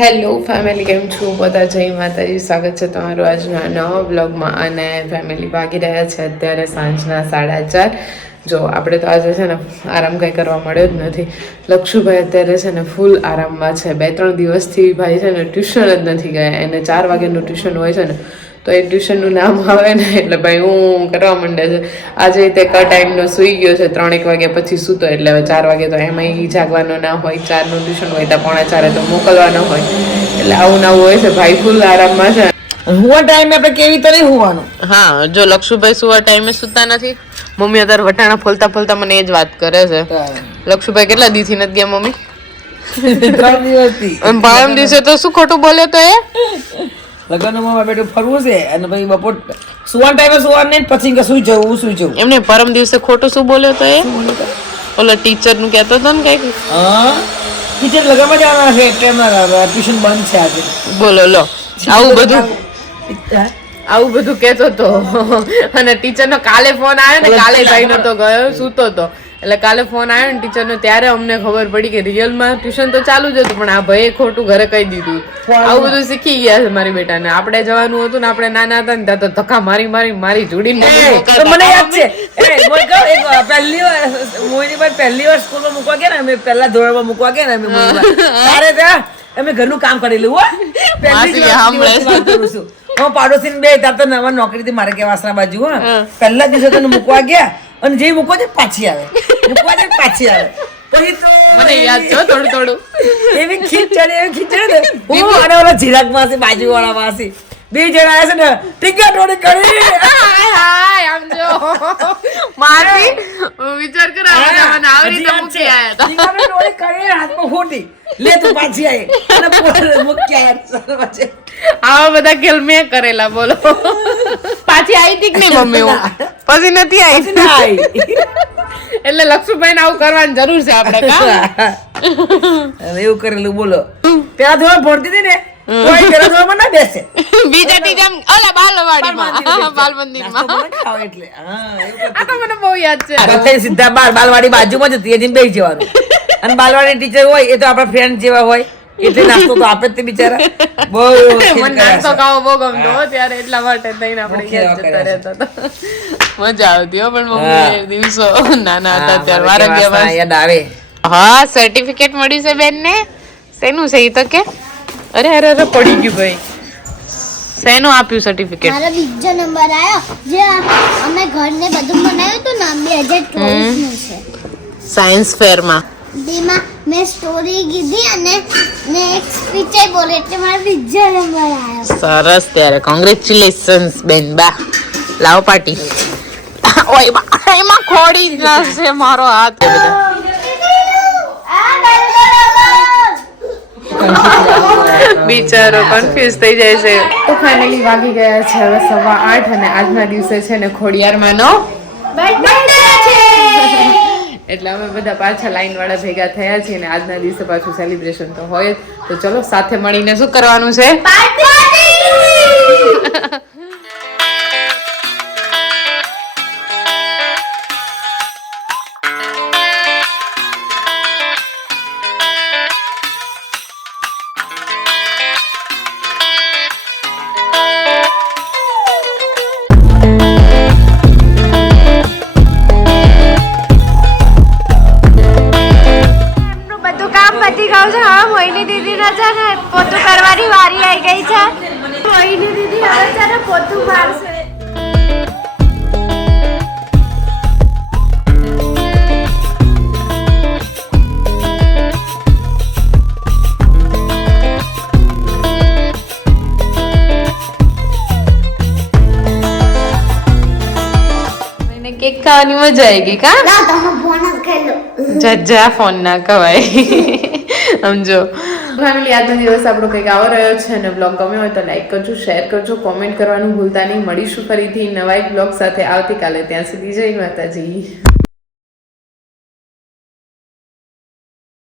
Hello family કેમ છો? બધા જય માતાજી. સ્વાગત છે તમારું આજના નવા બ્લોગમાં અને ફેમિલી ભાગી રહ્યા છે અત્યારે સાંજના સાડા ચાર. જો, આપણે તો આજે છે ને આરામ કંઈ કરવા મળ્યો જ નથી. લક્ષુભાઈ અત્યારે છે ને ફૂલ આરામમાં છે. બે, ત્રણ દિવસથી ભાઈ છે ને ટ્યુશન જ નથી ગયા. એને ચાર વાગ્યાનું ટ્યુશન હોય છે ને, તો એ ટ્યુશનનું નામ આવે ને, એટલે ભાઈ હું કરવા માંડે છે. આજે તે ક ટાઈમનો સૂઈ ગયો છે, ત્રણેક વાગ્યા પછી સૂતો, એટલે હવે ચાર વાગે તો એમાં ઈ જાગવાનો ના હોય, ચારનું ટ્યુશન હોય તો પોણા ચારે તો મોકલવાનો હોય. એટલે આવું નવું હોય છે. ભાઈ ફૂલ આરામમાં છે હુવા ટાઈમે આપણે કેવી તો નહીં હુવાનું? હા જો લક્ષુભાઈ સુવા ટાઈમે સુતા નથી. મમ્મી અત્યારે વટાણા ફોલતા ફોલતા મને એ જ વાત કરે છે. લક્ષુભાઈ કેટલા દીથી નથી ગયા મમ્મી? પરમ દિવસે તો શું ખોટું બોલ્યો તો એ? લગ્નમાં બેઠું ફરવું છે અને પછી બપોર સુવાન ટાઈમે સુવાન નહીં પછી કે શું જવું શું જવું. એમને પરમ દિવસે ખોટું શું બોલ્યો તો એ? ઓલા ટીચરનું કહેતો હતો ને કંઈક? હા? ટીચર લગનમાં જવાના છે એટલે ટ્યુશન બંધ છે આજે. બોલો લો. આવું બધું આવું બધું કેતો તો. અને ટીચરનો કાલે ફોન આવ્યો ને કાલે ભાઈ નતો ગયો સૂતો હતો એટલે કાલે ફોન આવ્યો ને ટીચર નો ત્યારે અમને ખબર પડી કે રિયલમાં ટ્યુશન તો ચાલુ જ હતું પણ આ ભાઈએ ખોટું ઘરે કહી દીધું. આવું બધું શીખી ગયા છે મારી બેટાને. આપણે જવાનું હતું ને આપણે નાના હતા ને ત્યાં તો ધક્કા મારી મારી મારી જોડીને મને યાદ છે. વાર પહેલી વાર મોહિની પહેલી વાર સ્કૂલમાં મૂકવા ગયા ને અમે પહેલા ધોરણમાં મૂકવા ગયા ને અમે ત્યારે ત્યાં અમે ઘરનું કામ કરેલું હો. પહેલી માસી હું પાડોશી બે તાર તો નવા નોકરી થી મારે કે વાસણા બાજુ હા. પહેલા દિવસે તને મૂકવા ગયા અને જે મૂકવા જાય પાછી આવે. મૂકવા જાય પાછી આવે. પછી તો મને યાદ છે થોડું થોડું. એવી ખીચ એવી ખીચ હું અને ઓલા જીરાક માસી બાજુ વાળા માસી બે જણા છે ને ટીકા ટોળી કરી. આમ જો. મારી વિચાર કર આ મને આવી રીતે મૂકી આયા હતા કરે હાથમાં ખોટી લે તું પાછી આય. અને પોતે મુક્યા વચ્ચે. આવા બધા ખેલ મેં કરેલા બોલો. પાછી આવી હતી કે નહીં મમ્મી હું? પછી નથી આવી ના આવી. એટલે લક્ષ્મીભાઈ આવું કરવાની જરૂર છે આપણે હવે એવું કરેલું બોલો. ત્યાં થોડા ભણતી હતી ને કોઈ ઘરે થોડા ના બેસે. બીજા ટીચર ઓલા બાલવાડીમાં. બાલ મંદિરમાં નાસ્તો મને ખાવ એટલે. હા આ તો મને બહુ યાદ છે. સીધા બાર બાલવાડી બાજુમાં જ હતી એની બેસી જવાનું. અને બાલવાડી ટીચર હોય એ તો આપણા ફ્રેન્ડ જેવા હોય. એટલે નાસ્તો તો આપે તે બિચારા. બહુ મને નાસ્તો ખાવો બહુ ગમતો ત્યારે એટલા માટે થઈને આપણે ઘેર જતા રહેતા. મજા આવતી હો પણ મમ્મી એ દિવસો નાના હતા ત્યારે વારા ગયા યાદ આવે. હા સર્ટિફિકેટ મળ્યું છે બેન ને શેનું છે એ તો કે? અરે અરે અરે પડી ગયું ભાઈ. શેનું આપ્યું સર્ટિફિકેટ મારો બીજો નંબર આવ્યો જે અમે ઘરને બધું બનાવ્યું હતું ને બે હજાર ચોવીસનું છે. સાયન્સ ફેરમાં તેમાં મેં સ્ટોરી કીધી અને ને એક સ્પીચ બોલી એટલે મારો બીજો નંબર આવ્યો. સરસ ત્યારે. કોંગ્રેચ્યુલેશન્સ બેન. બા. લાવો પાર્ટી ઓય બા એમાં ખોડી જશે મારો હાથ. બિચારો કન્ફ્યુઝ થઈ જાય છે. તો ફાઇનલી વાગી ગયા છે હવે સવા આઠ અને આજના દિવસે છે ને ખોડિયારમાં નો એટલે અમે બધા પાછા લાઈન વાળા ભેગા થયા છીએ અને આજના દિવસે પાછું સેલિબ્રેશન તો હોય તો ચલો સાથે મળીને શું કરવાનું છે? હવે દીદીને છે ને પોતું કરવાની વારી આવી ગઈ છે. મોહિની દીદી હવે છે ને પોતું મારશે. કેક ખાવાની મજા આવી ગઈ કા? જજા ફોન ના કવાય. સમજો. ફેમિલી આજનો દિવસ આપણો કંઈક આવો રહ્યો છે અને બ્લોગ ગમ્યો હોય તો લાઈક કરજો શેર કરજો કોમેન્ટ કરવાનું ભૂલતા નહીં. મળીશું ફરીથી નવા એક બ્લોગ સાથે. આવતીકાલે ત્યાં સુધી જય માતાજી.